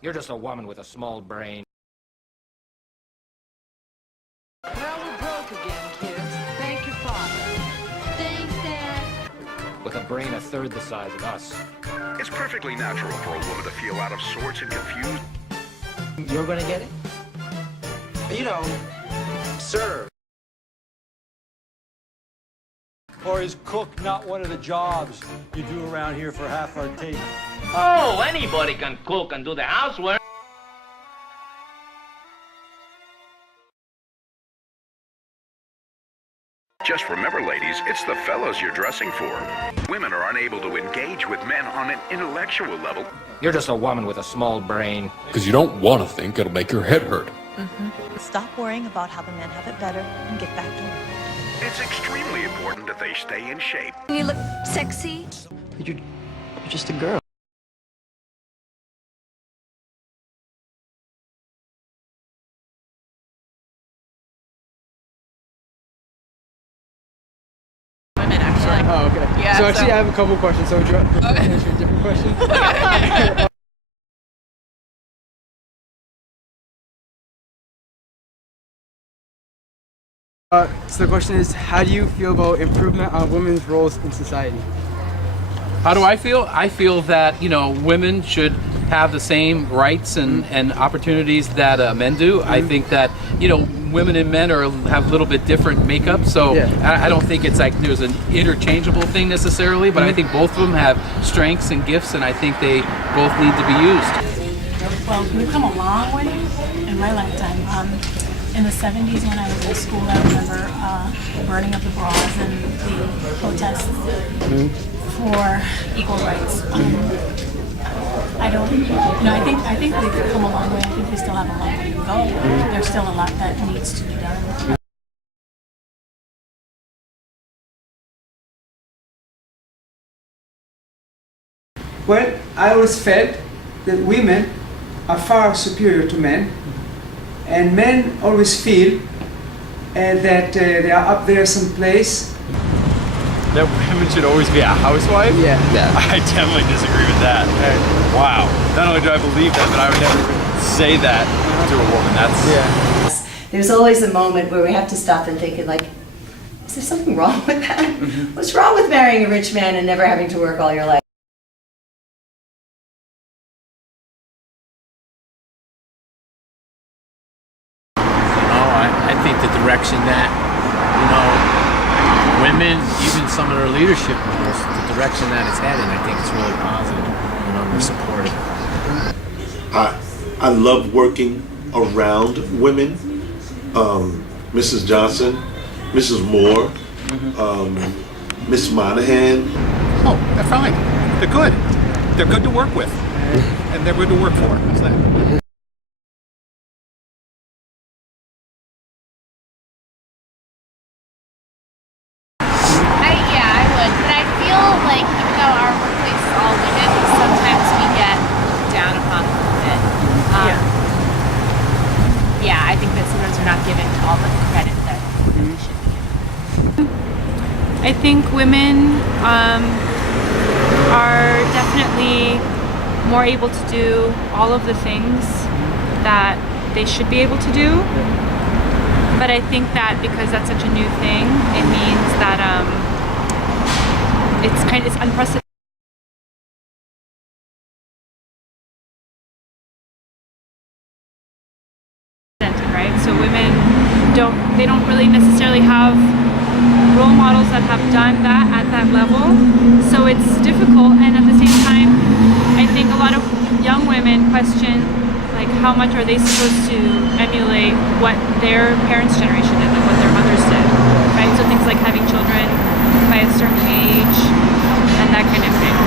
You're just a woman with a small brain. Well, we're broke again, kids. Thank your father. Thanks, Dad. With a brain a third the size of us. It's perfectly natural for a woman to feel out of sorts and confused. You're gonna get it? You know, serve. Or is cook not one of the jobs you do around here for half our take? Oh, anybody can cook and do the housework. Just remember, ladies, it's the fellows you're dressing for. Women are unable to engage with men on an intellectual level. You're just a woman with a small brain. Because you don't want to think it'll make your head hurt. Stop worrying about how the men have it better and get back to work. It's extremely important that they stay in shape. You look sexy. You're just a girl. Women, actually. Oh, okay. Yeah, so actually, I have a couple questions. So would you want to answer a different question? So the question is, how do you feel about improvement on women's roles in society? How do I feel? I feel that, you know, women should have the same rights and opportunities that men do. I think that, you know, women and men have a little bit different makeup, so I don't think it's like there's an interchangeable thing necessarily, but I think both of them have strengths and gifts, and I think they both need to be used. Well, we've come a long way in my lifetime. In the 70s when I was in school, I remember the burning of the bras and the protests for equal rights. I don't, you know, I think we've come a long way. I think we still have a long way to go. There's still a lot that needs to be done. Well, I was fed that women are far superior to men, and men always feel that they are up there someplace. That women should always be a housewife? Yeah. I definitely disagree with that. Wow. Not only do I believe that, but I would never say that to a woman. That's... There's always a moment where we have to stop and think, like, is there something wrong with that? What's wrong with marrying a rich man and never having to work all your life? I think the direction that, you know, women, even some of their leadership roles, the direction that it's heading, I think it's really positive. You know, we're supportive. I love working around women. Mrs. Johnson, Mrs. Moore, Miss Monahan. Oh, they're fine. They're good. They're good to work with. And they're good to work for. How's that? I think that sometimes we're not given all the credit that we should be. I think women are definitely more able to do all of the things that they should be able to do. But I think that because that's such a new thing, it means that it's unprecedented. So women don't really necessarily have role models that have done that at that level. So it's difficult, and at the same time, I think a lot of young women question, like, how much are they supposed to emulate what their parents' generation did and what their mothers did, right? So things like having children by a certain age and that kind of thing.